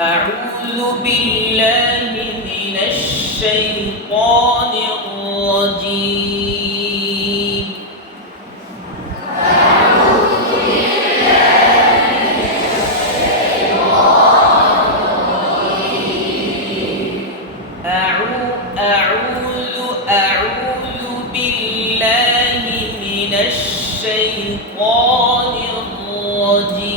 أعوذ بالله من الشيطان الرجيم أعوذ بالله من الشيطان الرجيم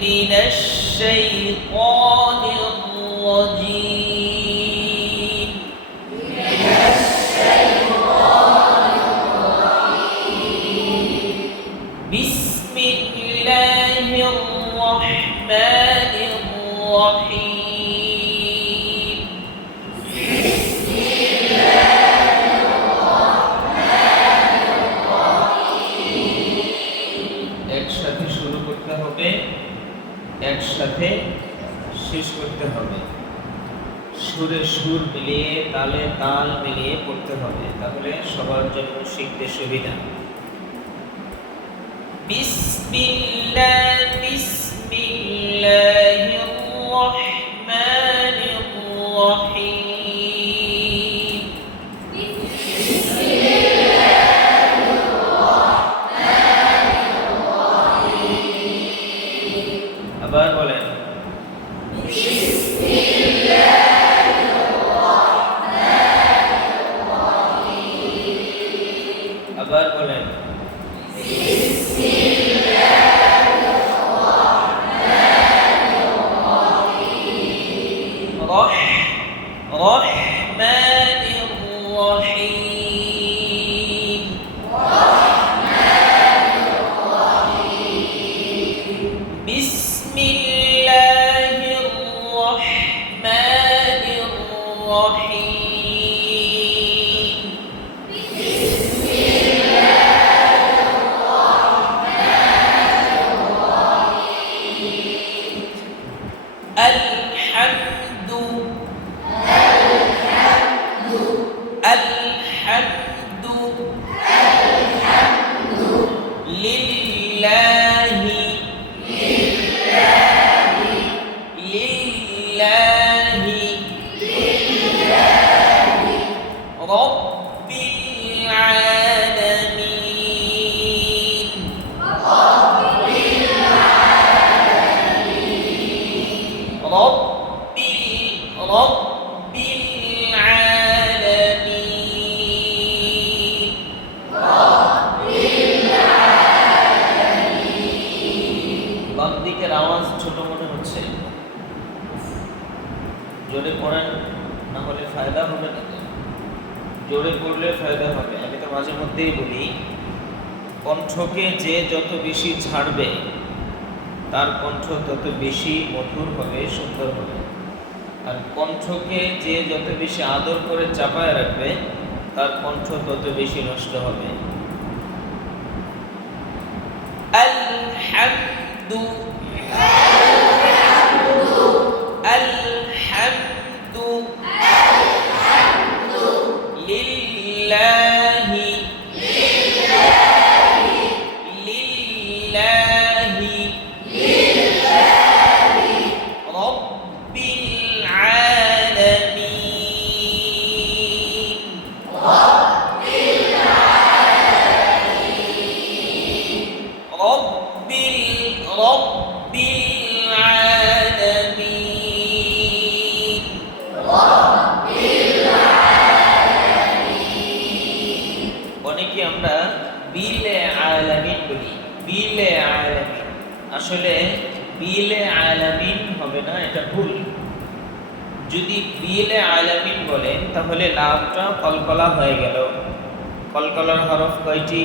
من الشيطان الرجيم بسم الله الرحمن الرحيم একসাথে শুরু করতে হবে, একসাথে শেষ করতে হবে, সুরে সুর মিলিয়ে তালে তাল মিলিয়ে পড়তে হবে, তাহলে সবার জন্য শিখতে সুবিধা। বিসমিল্লাহির রহমানির রহিম আবার বলেন আবার বলেন রহমানির রহিম বিসমিল্লাহির রহমানির রহিম الحمد لله رب العالمين رب العالمين বাম দিকের আওয়াজ ছোট মনে হচ্ছে, জোরে পড়েন, না হলে ফায়দা হবে না। জোরে পড়লে ফায়দা হবে। আমি তো মাঝে মধ্যেই বলি, কণ্ঠকে যে যত বেশি ছাড়বে তার কণ্ঠ তত বেশি মধুর হবে, সুন্দর হবে। আর কণ্ঠকে যে যত বেশি আদর করে চাপায় রাখবে তার কণ্ঠ তত বেশি নষ্ট হবে। আলহামদু আলহামদু লিল্লাহি রব্বিল আলামিন রব্বিল আলামিন অনেকে আমরা বিলে আলামিন বলি, বিলে আলামিন। আসলে বিলে আলামিন হবে না, এটা ভুল। যদি বিলে আলামিন বলেন তাহলে লামটা কলকলা হয়ে গেল। কলকলার হরফ কয়টি?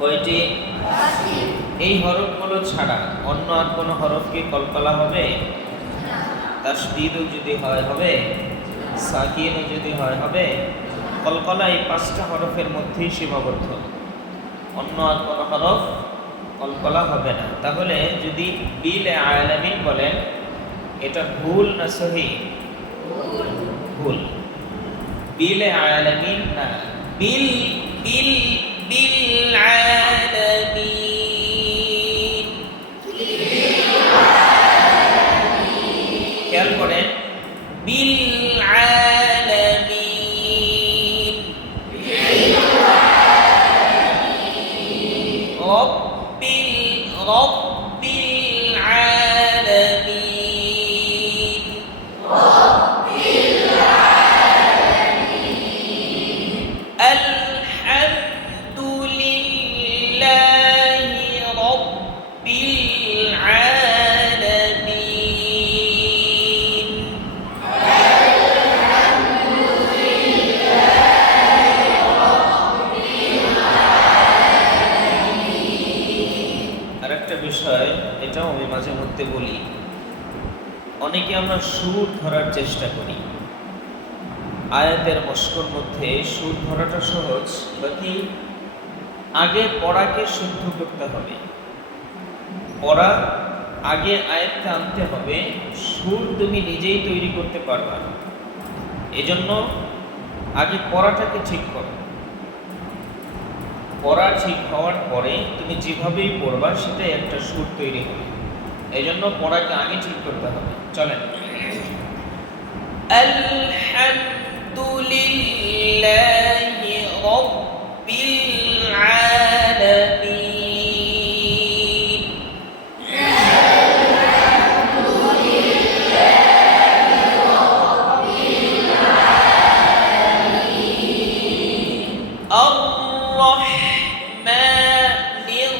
কয়টি? এই হরফগুলো ছাড়া অন্য আর কোনো হরফ কি কলকলা হবে? তাসদীদও যদি হয় হবে, সাকিনও যদি হয় হবে। কলকলা এই 5টা হরফের মধ্যেই সীমাবদ্ধ, অন্য আর কোনো হরফ কলকলা হবে না। তাহলে যদি বিল আলামিন বলেন এটা ভুল না সহি? ভুল। বিল আলামিন না, বিল বিল বিল আলামিন। খেয়াল করেন, বিল আলামিন, রব্বিল আলামিন, আলহামদুলিল্লাহি রব্বিল আলামিন। আরেকটা বিষয়, এটাও আমি মাঝে মধ্যে বলি, অনেকে আমরা সুর ধরার চেষ্টা করি। আয়াতের মস্কর মধ্যে সুর ধরাটা সহজ, বাকি আগে পড়াকে শুদ্ধ করতে হবে, পড়া আগে আয়াতটা আনতে হবে, সুর তুমি নিজেই তৈরি করতে পারবা না। এজন্য আগে পড়াটাকে ঠিক করো, পড়া ঠিক হওয়ার পরে তুমি যেভাবেই পড়বা সেটাই একটা সুর তৈরি হবে। এই জন্য পড়াকে আগে ঠিক করতে হবে। চলেন, আলহামদুলিল্লাহি রাব্বিল আলামিন, আর-রাহমানির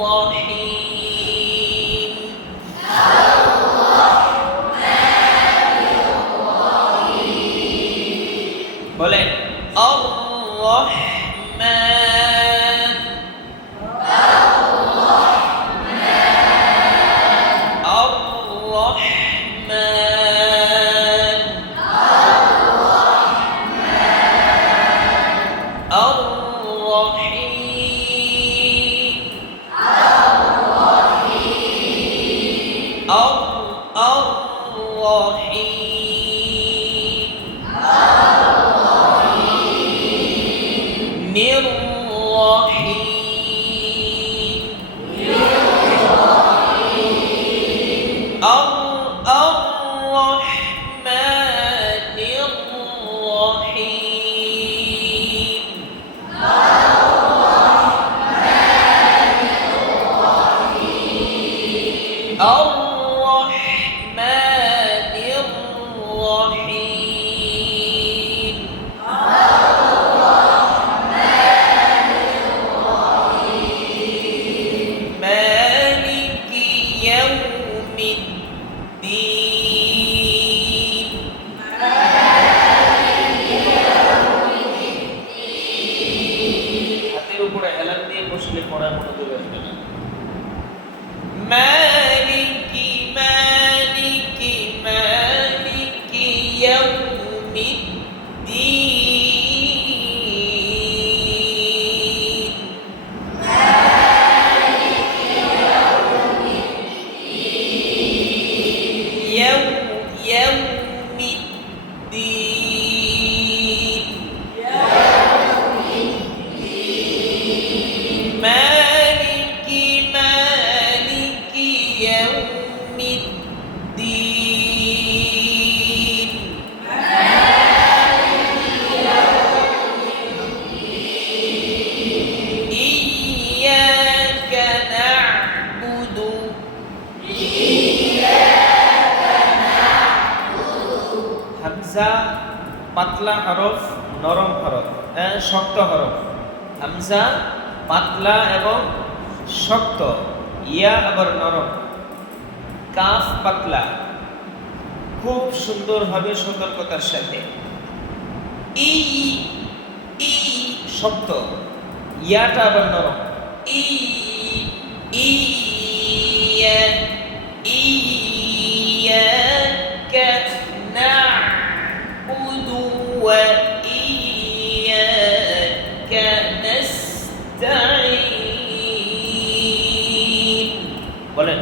রাহিম, বলেন আর-রাহমান, আর-রাহমান, আর-রাহিম, আর-রাহিম, নির-রাহিম, আর-রাহমানির রাহিম, আর-রাহমানির রাহিম, মালিকি ইয়াউমিদ্দিন, হাতের উপরে হেলান দিয়ে বসলে পড়ার মনোযোগ আসবে না। মালিকি মালিকি মালিকি ইয়াউমিদ্দিন, ইয়াউমিদ্দিন, মালিকি মালিকি ইয়াউমিদ্দিন, ইয়্যাকা না'বুদু, হামজা পাতলা হরফ, নরম হরফ, শক্ত হরফ। হামজা পাতলা এবং শক্ত, ইয়া আবার নরম, কাফ পাতলা, খুব সুন্দরভাবে সতর্কতার সাথে। ই ই শক্ত, ইয়াটা আবার নরম। ই ই ইয়াকা না'বুদু ওয়া ইয়্যাকা নাস্তাঈন। বলেন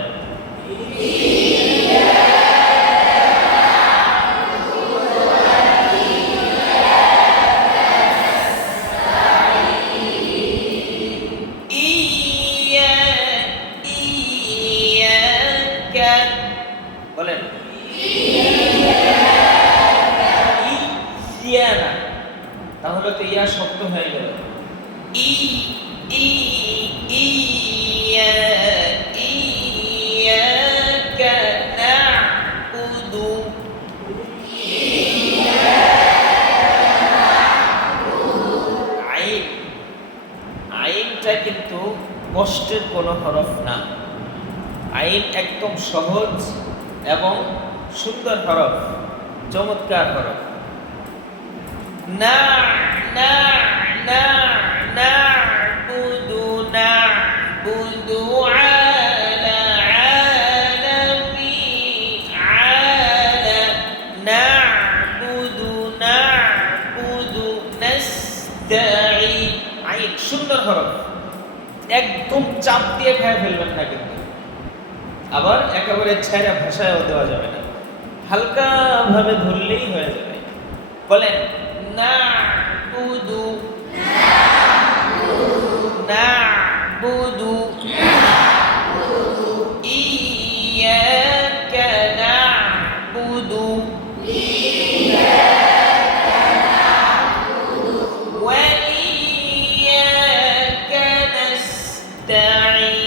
বলেন ইয়ানা, তাহলে তো ইয়া শব্দ হয়ে গেল। ই ই ইয়া ইয়াকা না'বুদু, আইন, আইনটা কিন্তু কষ্টের কোনো হরফ না। আইন একদম সহজ এবং সুন্দর হরফ, চমৎকার হরফ। না না না না'বুদু না'বুদু আলা আলামি আলা না'বুদু না'বুদু নাস্তাঈন। আইন সুন্দর হরফ, একদম চাপ দিয়ে খেয়ে ফেলবেন না কিন্তু, আবার একেবারে ছেড়ে ভাষায়ও দেওয়া যাবে না, হালকা ভাবে ধরলেই হয়ে যাবে। বলেন না'বুদু না'বুদু ইয়্যাকা না'বুদু ওয়া ইয়্যাকা নাস্তাঈন।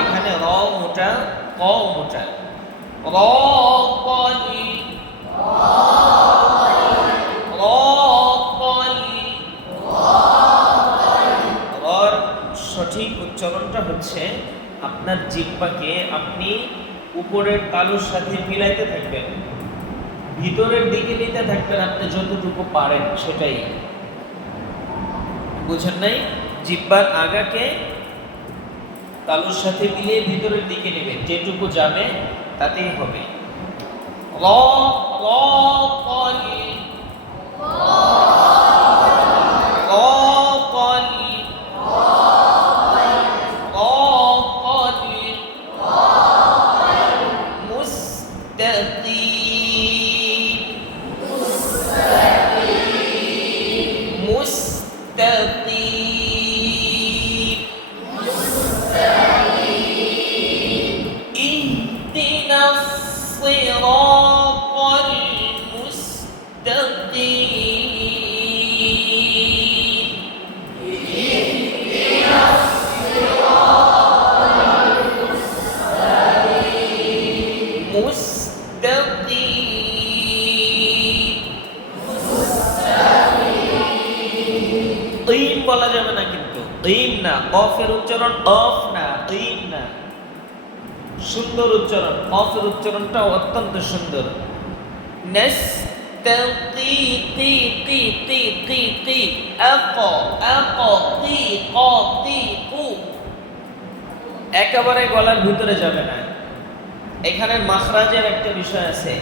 এখানে র মোটা, ক মোটা, র কলি রর সঠিক উচ্চারণটা হচ্ছে আপনার জিহ্বাকে আপনি উপরের তালুর সাথে মিলাইতে থাকবেন, ভিতরের দিকে নিতে থাকবেন, আপনি যতটুকু পারেন সেটাই। বুঝেন নাই? জিহ্বার আগাকে তালুর সাথে মিলিয়ে ভিতরের দিকে নেবেন, যেটুকু যাবে তাতেই হবে। র র কলি র কলি র কলি মুস্তাকিম মুস্তাকিম ইহদিনাস সিরাতাল মুস্তাকিম মুস্তাকিম বলা যাবে না কিন্তু, ঈম না, কফের উচ্চারণ অফ না, ঈম না, সুন্দর উচ্চারণ, কফের উচ্চারণটা অত্যন্ত সুন্দর। নাস্তাকি কি কি কি কি কি আক আক কি ক কি কু, একেবারে গলার ভিতরে যাবে না। এখানে মাখরাজের একটা বিষয় আছে,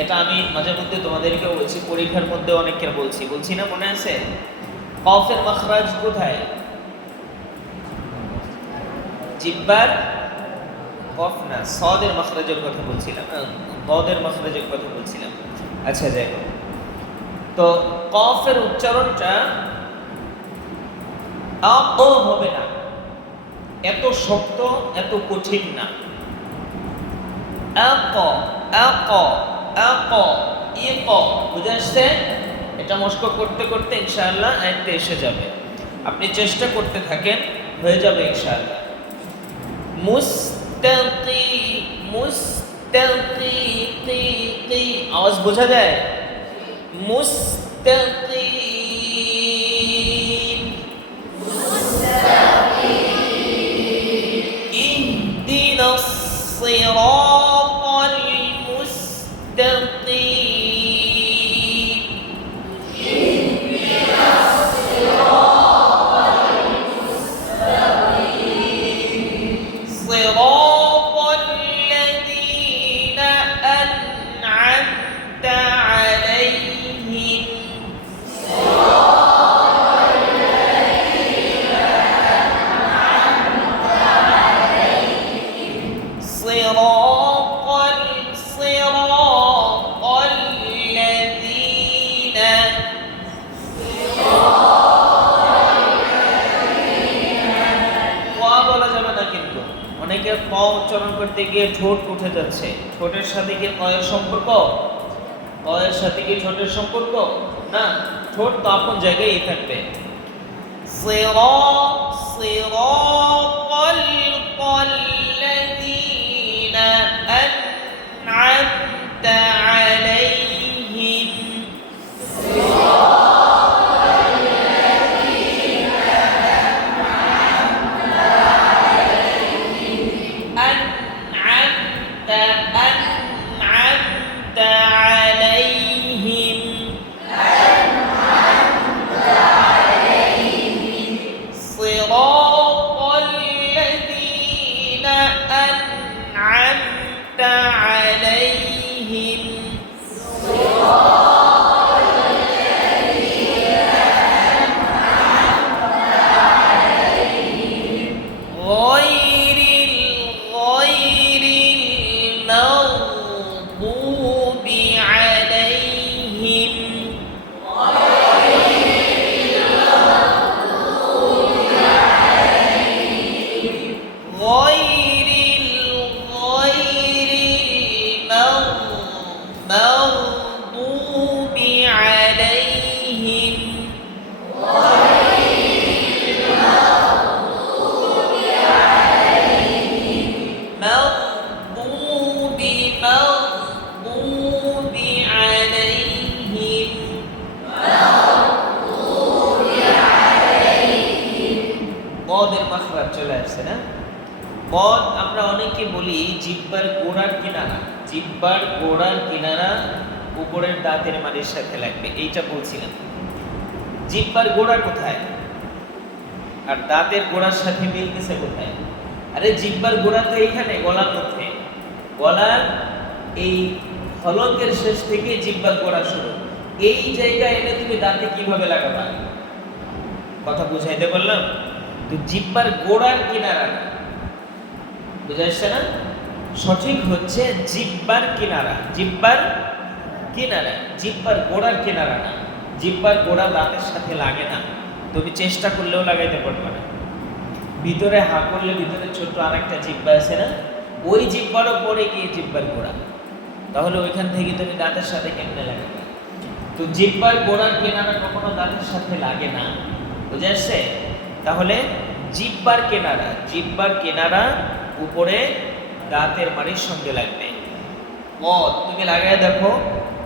এটা আমি মাঝে মধ্যে তোমাদেরকে বলছি, পরীক্ষার মধ্যে অনেককে বলছি না, মনে আছে? কফের মাখরাজ কোথায়? জিহ্বার কফ না, সদের মাখরাজের কথা বলছিলাম, দদের মাখরাজের কথা বলছিলাম। আচ্ছা যাই হোক, তো কফের উচ্চারণটা ও হবে না, এত শক্ত এত কঠিন না। আক আক আক ইক, বুঝে আসছে? এটা মস্ক করতে করতে ইনশাআল্লাহ আয়াতে এসে যাবে। আপনি চেষ্টা করতে থাকেন, হয়ে যাবে ইনশাআল্লাহ। মুস্তাকি মুস্তাকি কি কি, আওয়াজ বোঝা যায়? মুস্তাকি ইহদিনাস সিরাতাল মুস্তাকিম। صراط الذين أنعمت عليهم صراط الذين বলা যাবে না কিন্তু অনেকে ক উচ্চারণ করতে গিয়ে ঠোঁট উঠে যাচ্ছে। ঠোঁটের সাথে কি কয়ের সম্পর্ক? কয়ের সাথে কি ঠোঁটের সম্পর্ক না, ঠোঁট তো আপন জায়গায় থাকবে। সিরাতাল লাযীনা আন'আমতা আলাইহিম أنعمت عليهم صراط الذين أنعمت عليهم غير المغضوب عليهم غير المغضوب عليهم مغضوب عليهم বদের মাখরাজ চলে আসছে না? বদ আমরা অনেকে বলি জিহ্বার গোড়ার কিনারা, জিহ্বার গোড়ার কিনারা উপরের দাঁতের মাড়ির সাথে লাগবে, এইটা বলছিলাম। জিহ্বার গোড়া কোথায় আর দাঁতের গোড়ার সাথে মিলতেছে কোথায়? আরে জিহ্বার গোড়া তো এইখানে গলার মধ্যে, গলার এই ফলকের শেষ থেকে জিহ্বার গোড়া শুরু, এই জায়গায় এনে তুমি দাঁতে কিভাবে লাগাবা? কথা বুঝাইতে বললাম তো, জিহ্বার গোড়ার কিনারা না, বুঝা যাচ্ছে না? সঠিক হচ্ছে জিহ্বার কিনারা, জিহ্বার কিনারা, জিহ্বার গোড়ার কিনারা না। জিহ্বার গোড়া দাঁতের সাথে লাগে না, তুমি চেষ্টা করলেও লাগাইতে পারবে না। ভিতরে হা করলে ভিতরে ছোট আরেকটা জিহ্বা আছে না, ওই জিহ্বারও পরে গিয়ে জিহ্বার গোড়া, তাহলে ওইখান থেকে তুমি দাঁতের সাথে কেমনে লাগাবে? তো জিহ্বার গোড়ার কিনারা কখনো দাঁতের সাথে লাগে না, বুঝে আসছে? তাহলে জিহ্বার কিনারা, জিহ্বার কিনারা উপরে দাঁতের মাড়ির সঙ্গে লাগবে। মদ তুমি লাগায় দেখো,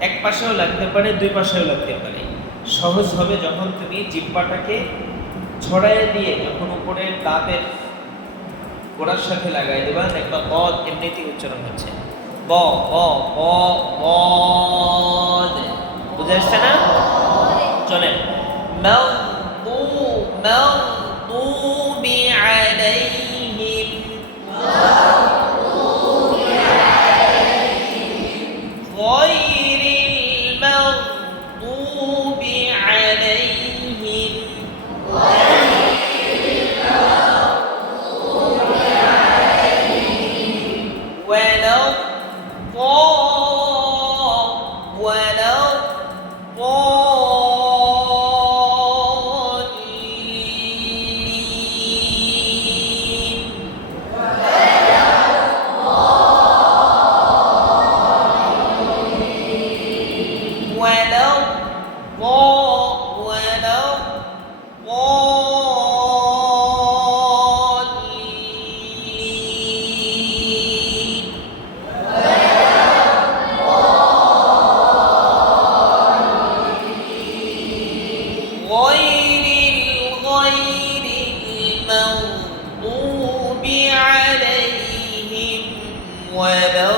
এক পাশেও লাগতে পারে, দুই পাশেও লাগতে পারে। সহজ হবে যখন তুমি জিহ্বাটাকে ছড়াইয়ে দিয়ে যখন উপরে দাঁতের গোড়ার সাথে লাগাই দেবা, দেখবা বদ এমনিতেই উচ্চারণ হচ্ছে। ব ব ব বদ, বুঝে আসছে না? চলেন, مغضوب عليهم غير المغضوب عليهم ولا الضالين ولو